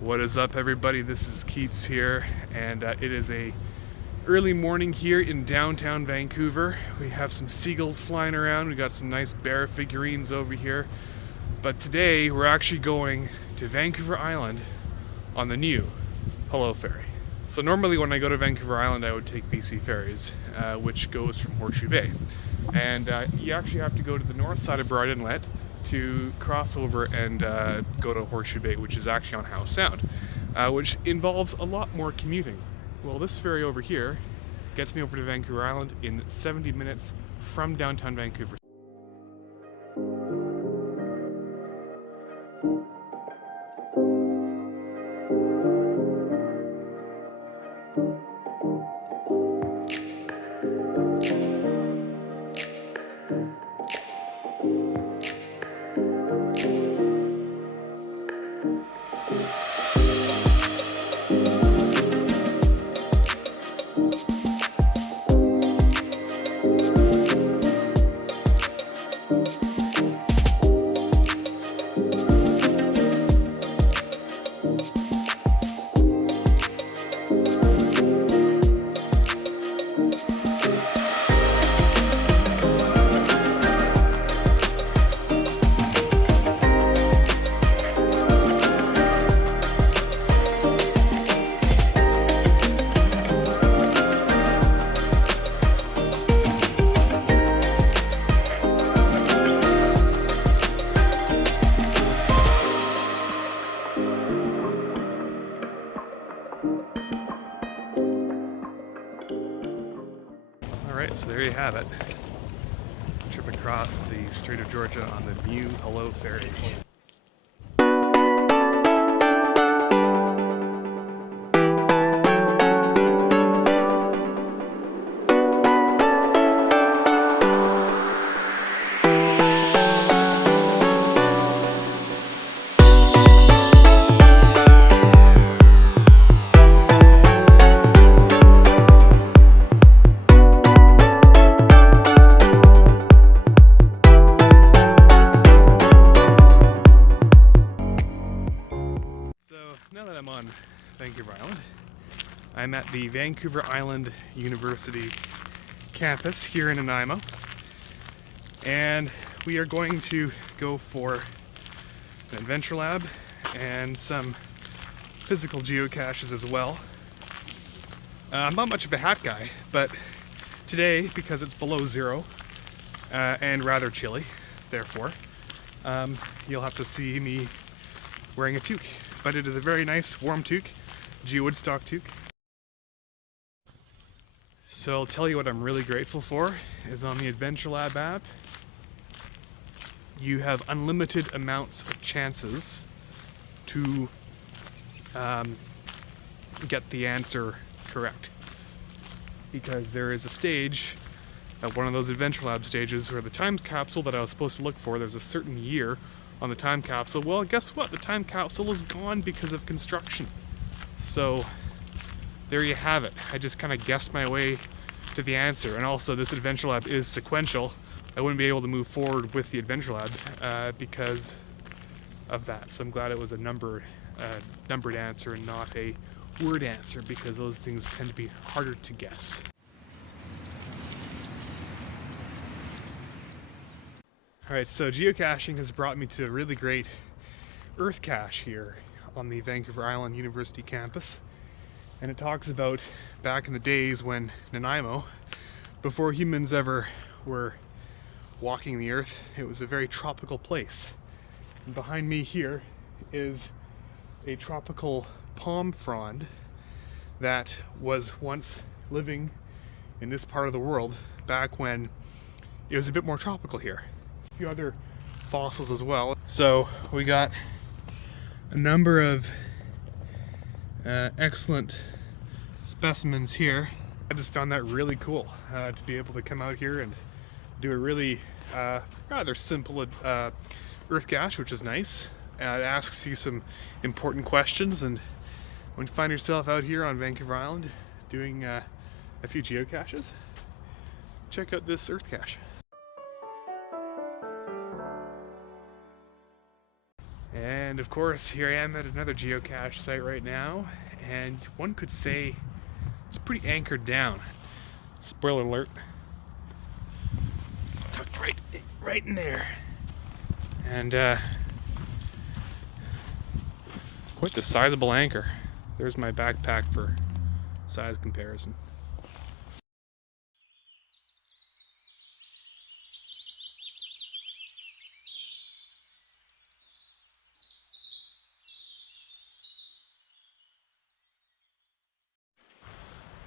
What is up, everybody? This is Keats here, and it is a early morning here in downtown Vancouver. We have some seagulls flying around. We got some nice bear figurines over here. But today we're actually going to Vancouver Island on the new HULLO ferry. So normally when I go to Vancouver Island, I would take BC ferries, which goes from Horseshoe Bay. And you actually have to go to the north side of Broad Inlet to cross over and go to Horseshoe Bay, which is actually on Howe Sound, which involves a lot more commuting. Well, this ferry over here gets me over to Vancouver Island in 70 minutes from downtown Vancouver. Alright, so there you have it. Trip across the Strait of Georgia on the new HULLO ferry. Now that I'm on Vancouver Island, I'm at the Vancouver Island University campus here in Nanaimo, and we are going to go for an adventure lab and some physical geocaches as well. I'm not much of a hat guy, but today, because it's below zero and rather chilly, therefore, you'll have to see me wearing a toque. But it is a very nice warm toque, Woodstock toque. So I'll tell you what I'm really grateful for is on the Adventure Lab app, you have unlimited amounts of chances to get the answer correct. Because there is a stage at one of those Adventure Lab stages where the time capsule that I was supposed to look for, there's a certain year on the time capsule. Well, guess what? The time capsule is gone because of construction. So there you have it. I just kind of guessed my way to the answer. And also, this Adventure Lab is sequential. I wouldn't be able to move forward with the Adventure Lab because of that. So I'm glad it was a numbered answer and not a word answer, because those things tend to be harder to guess. Alright, so geocaching has brought me to a really great earth cache here on the Vancouver Island University campus. And it talks about back in the days when Nanaimo, before humans ever were walking the earth, it was a very tropical place. And behind me here is a tropical palm frond that was once living in this part of the world back when it was a bit more tropical here. Few other fossils as well. So we got a number of excellent specimens here. I just found that really cool to be able to come out here and do a really rather simple earth cache, which is nice. It asks you some important questions, and when you find yourself out here on Vancouver Island doing a few geocaches, check out this earth cache. And of course, here I am at another geocache site right now, and one could say it's pretty anchored down. Spoiler alert. It's tucked right in there. And quite the sizable anchor. There's my backpack for size comparison.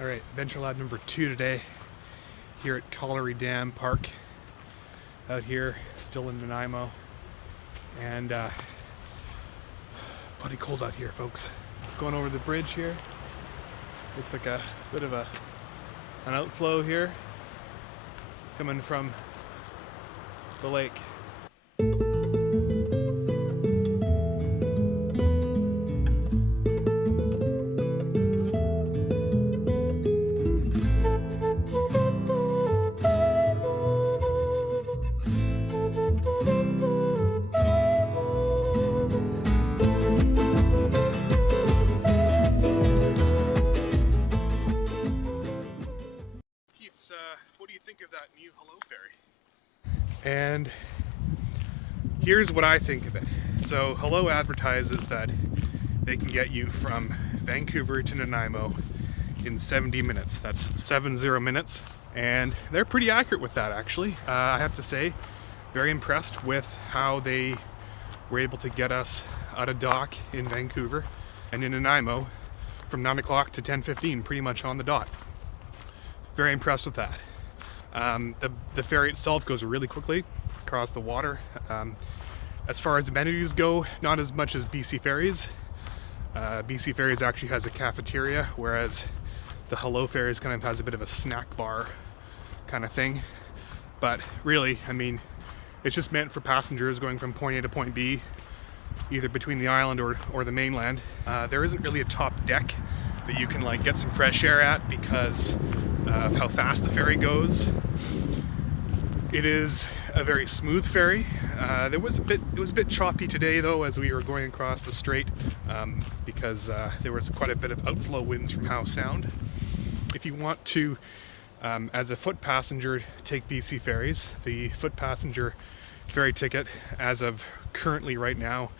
All right, Adventure Lab number 2 today, here at Colliery Dam Park, out here, still in Nanaimo, and bloody cold out here, folks. Going over the bridge here, looks like a bit of an outflow here, coming from the lake. What do you think of that new HULLO ferry? And here's what I think of it. So HULLO advertises that they can get you from Vancouver to Nanaimo in 70 minutes. That's 70 minutes. And they're pretty accurate with that, actually. I have to say, very impressed with how they were able to get us out of dock in Vancouver and in Nanaimo from 9 o'clock to 10:15, pretty much on the dot. Very impressed with that. The ferry itself goes really quickly across the water. As far as amenities go, not as much as BC Ferries. BC Ferries actually has a cafeteria, whereas the HULLO Ferries kind of has a bit of a snack bar kind of thing. But really, I mean, it's just meant for passengers going from point A to point B, either between the island or the mainland. There isn't really a top deck that you can like get some fresh air at because of how fast the ferry goes. It is a very smooth ferry. It was a bit choppy today though as we were going across the strait because there was quite a bit of outflow winds from Howe Sound. If you want to, as a foot passenger, take BC Ferries, the foot passenger ferry ticket as of currently right now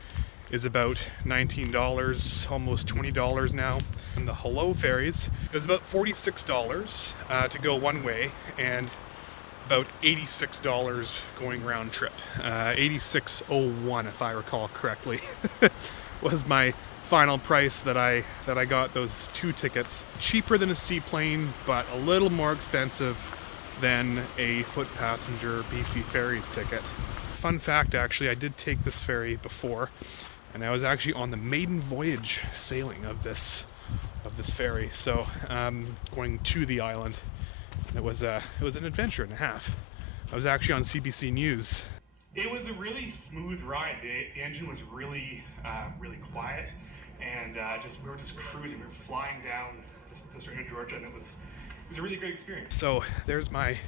is about $19, almost $20 now. And the HULLO ferries, it was about $46 to go one way and about $86 going round trip. $86.01 if I recall correctly was my final price that I got those 2 tickets. Cheaper than a seaplane, but a little more expensive than a foot passenger BC Ferries ticket. Fun fact, actually, I did take this ferry before, and I was actually on the maiden voyage sailing of this ferry, so going to the island. It was an adventure and a half. I was actually on CBC News. It was a really smooth ride. The engine was really quiet, and we were just cruising. We were flying down the Strait of Georgia, and it was a really great experience. So there's my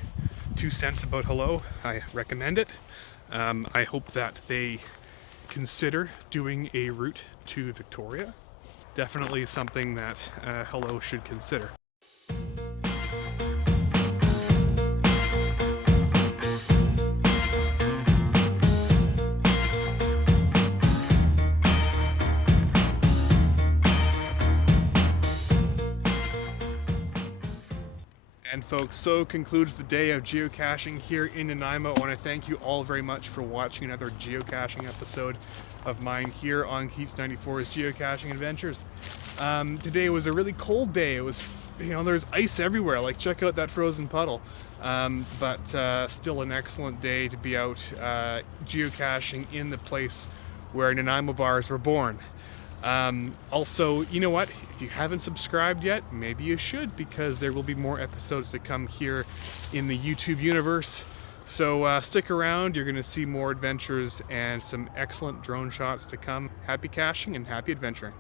2 cents about HULLO. I recommend it. I hope that they consider doing a route to Victoria. Definitely something that HULLO should consider. And folks, so concludes the day of geocaching here in Nanaimo. I want to thank you all very much for watching another geocaching episode of mine here on Keats 94's Geocaching Adventures. Today was a really cold day. It was, there's ice everywhere. Like, check out that frozen puddle. But still an excellent day to be out geocaching in the place where Nanaimo bars were born. Also, you know what? If you haven't subscribed yet, maybe you should, because there will be more episodes to come here in the YouTube universe. So stick around, you're going to see more adventures and some excellent drone shots to come. Happy caching and happy adventuring.